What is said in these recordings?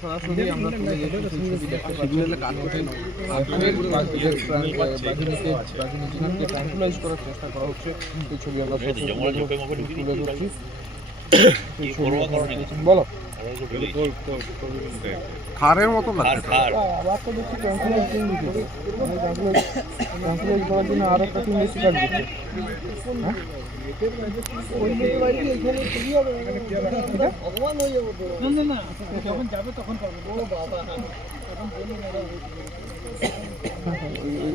সরাসরি আমরা ট্রান্সফারাইজ করার চেষ্টা করা হচ্ছে। এই ছবি আমরা তুলে ধরছি। বলো খারের মতো আবার তো দেখছি ট্রান্সফারাইজ করার জন্য আরো একটা টিম বেশি কাজ করছে।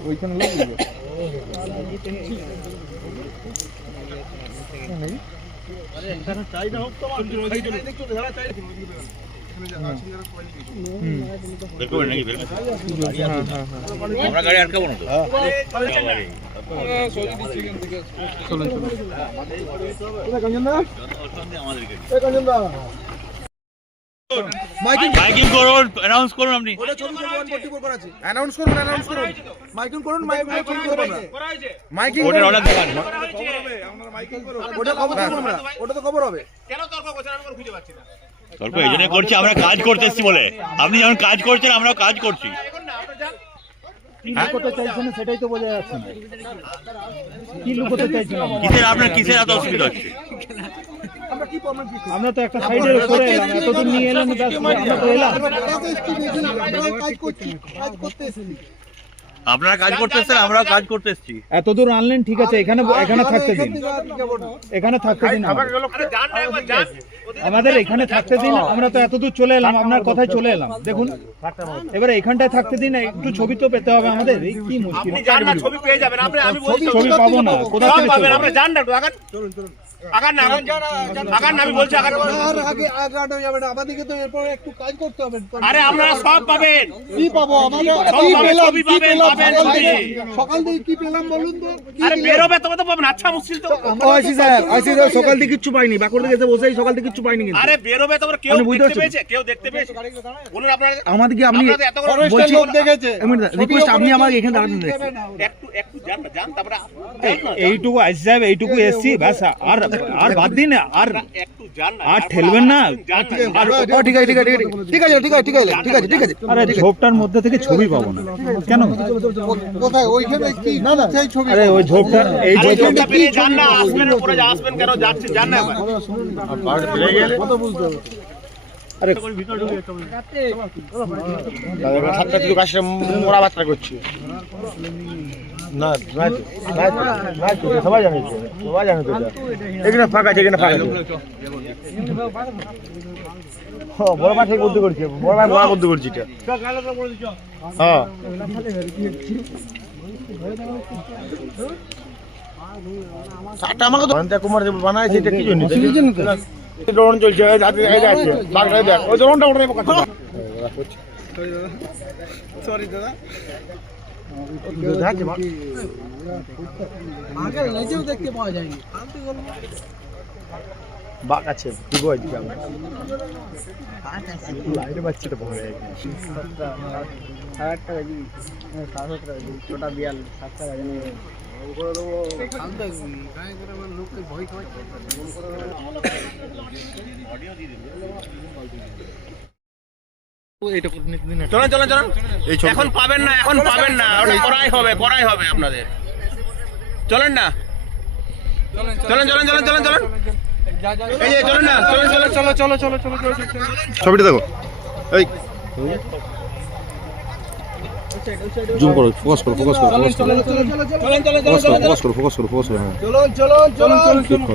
ওইখানে লাগবে আমরা গাড়ি আটকাবো না তো। মাইকিং করুন, অ্যানাউন্স করুন। আপনি অ্যানাউন্স করুন, মাইকিং করুন, মাইকিং ওটার অর্ডার দেখান। ওটা খবর দেব আমরা, ওটা তো খবর হবে। কেন তর্ক করছেন আমি খুঁজে পাচ্ছি না। তর্ক এই জন্য করছি, আমরা কাজ করতে এসেছি বলে। আপনি যখন কাজ করছেন আমরাও কাজ করছি। কি লুকোতে চাইছেন সেটাই তো বোঝা যাচ্ছে না। কি লুকোতে চাইছেন? কিসের আপনার কিসের এত অসুবিধা হচ্ছে? আমরা তো একটা সাইডের উপরে এলাম, এতদূর নিয়ে এলাম, আমরা তো এলাম। আপনারা কাজ করতে এসেছেন, আমরাও কাজ করতে এসেছি। এতদূর আনলেন ঠিক আছে, এখানে থাকতে দিন, এখানে থাকতে দিন, আমাদের এখানে থাকতে দিন। আমরা তো এতদূর চলে এলাম, আপনার কথায় চলে এলাম। দেখুন এবারে এখানটায় থাকতে দিন, একটু ছবি তো পেতে হবে আমাদের। এই কি মুশকিল, ছবি পেয়ে যাবেন আপনি। আমি বলছি ছবি পাবো না, কোথা থেকে পাবেন? আপনি জান না, চলুন আগান না, আগান না, আমি বলছি আগান। আগে আগানো যাবে না, আমাদেরকে তো এরপর একটু কাজ করতে হবে। আরে আপনারা সব পাবেন। কি পাবো? আমাদের ছবি পাবেন, সকাল থেকে কি পেলাম বলুন তো? আরে বেরোবে তবে তো পাবেন। আচ্ছা মুশকিল তো। আইসি সাহেব সকাল থেকে কিচ্ছু পাইনি, বাকর থেকে এসে বসেই সকাল থেকে কিচ্ছু পাইনি। কিন্তু আরে বেরোবে তবে কেউ দেখতে পেয়েছে? কেউ দেখতে পেয়েছে? বলুন আপনারা। আমাদেরকে আপনি বলছি লোক দেখেছে, রিকোয়েস্ট আপনি আমাকে এখানে দাঁড়াতে দেন। একটু জান না, জান তারপরে এইটুকু আইসি সাহেব, এইটুকু এসছি ব্যাস। আর বাদ দিন, আর একটু জান না, আর ঠেলবেন না। ঠিক আছে ঠিক আছে ঠিক আছে ঠিক আছে ঠিক আছে ঠিক আছে ঠিক আছে। আরে ঝোপটার মধ্যে থেকে ছবি পাবো না কেন? কোথায়? ওইখানে কি? না না সেই ছবি। আরে ওই ঝোপটা, এই ঝোপটা পেরিয়ে জান না, আসবেন উপরে আসবেন কেন? যাচ্ছে জান না। পাহাড় পেরিয়ে গেলে কত বুঝতে হবে। আরে দাদা সাতটা থেকে কাছে মোড়া বাচ্চা করছি না, সবাই জানে, সবাই জানে তো। এখানে ফাঁকা আছে, এখানে ফাঁকা আছে। বড় মা ঠিক বুদ্ধি করছে, বড় মা বড় বুদ্ধি করছি। হ্যাঁ আমাকে তো কুমার বানাইছে, এটা কি জন্য? ড্রোন চলছে, বাঘটা দেখ, ওই ড্রোনটা ওটা সরি দাদা। দেখতে পাওয়া যায়নি, বাঘ আছে কি বলছি আমরা? লাইটে বাচ্চাটা পড়ে যায়। 7:30 বাজে, 7:30 বাজে, ছোটা বিয়াল 7টা বাজে নিয়ে করে দেবো। লোককে ভয় খাওয়াচ্ছে। চলেন চলেন চলেন। এখন পাবেন না, এখন পাবেন না, ওটা করাই হবে আপনাদের। চলেন না, চলেন চলেন চলেন চলেন চলেন। এই যে চলেন না, চলেন চলেন চলো চলো চলো চলো চলো। ছবিটা দেখো, এই জুম করো, ফোকাস করো, ফোকাস করো, ফোকাস করো, ফোকাস করো, ফোকাস করো, ফোকাস করো, ফোকাস করো, ফোকাস করো। চলো চলো চলো চলো।